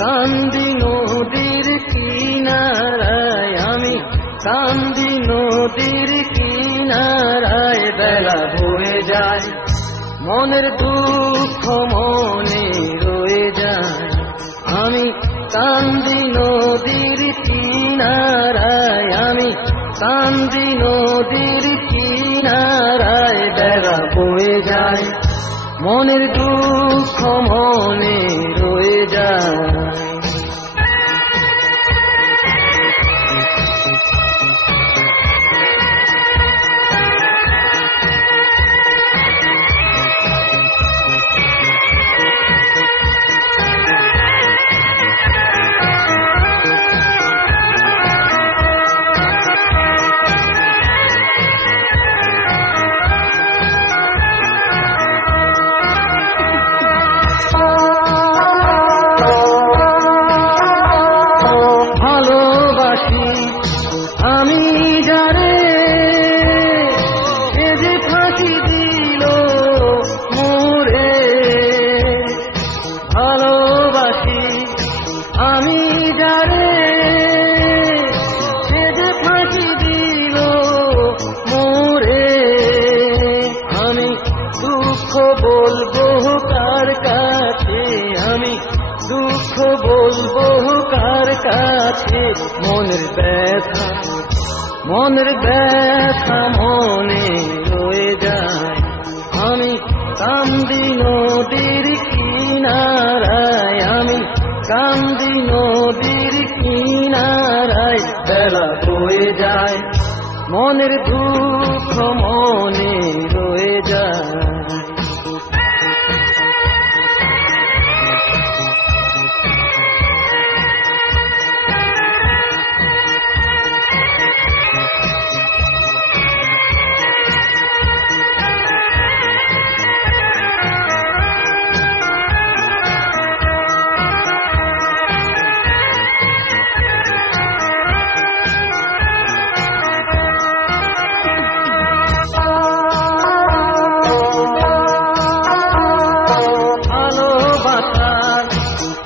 কান্দি নদীর কিনারায়, আমি কান্দি নদীর কিনারায়। বেলা বয়ে যায়, মনের দুঃখ মনে রয়ে যায়। আমি কান্দি নদীর কিনারায়, আমি কান্দি নদীর কিনারায়। বেলা বয়ে যায়, মনের দুঃখ মনে রয়ে যায়। আমি যারে এ যে ফাঁকি দিল মোরে, ভালোবাসি আমি যারে এ যে ফাঁকি দিল মোরে। আমি দুঃখ বলবো কার কাছে, আমি দুঃখ বলবো কার কাছে। মনের ব্যথা, মনের ব্যথা মনে রয়ে যায়। আমি কান্দি নদীর কিনারায়, আমি কান্দি নদীর কিনারায়। বেলা বয়ে যায়, মনের দুঃখ মনে রয়ে যায়।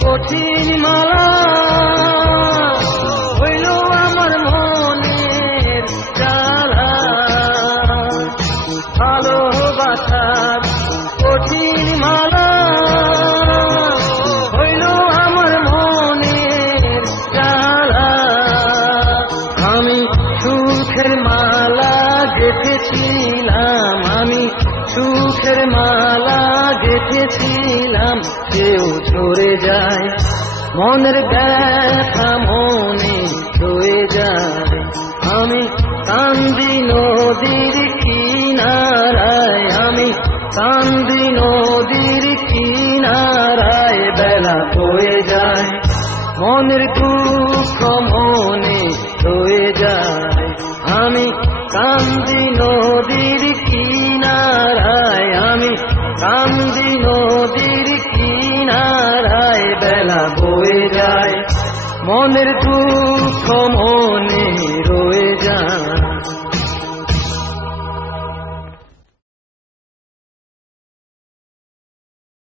কঠিন মালা হইল আমার মনের জ্বালা, ভালোবাসার কঠিন মালা হইল আমার মনের জ্বালা। আমি সুখের মালা গেঁথেছিলাম, আমি সুখের মালা গেঁথেছিলাম। কেউ ঝরে যায়, মনের ব্যথা মনে রয়ে যায়। আমি কান্দি নদীর কিনারায়, আমি কান্দি নদীর কিনারায়। বেলা বয়ে যায়, মনের দুঃখ মনে রয়ে যায়। আমি কান্দি নদীর কিনারায়, আমি কান্দি নদীর কিনারায়। বেলা বয়ে যায়, মনের দুঃখ মনে রয়ে যায়।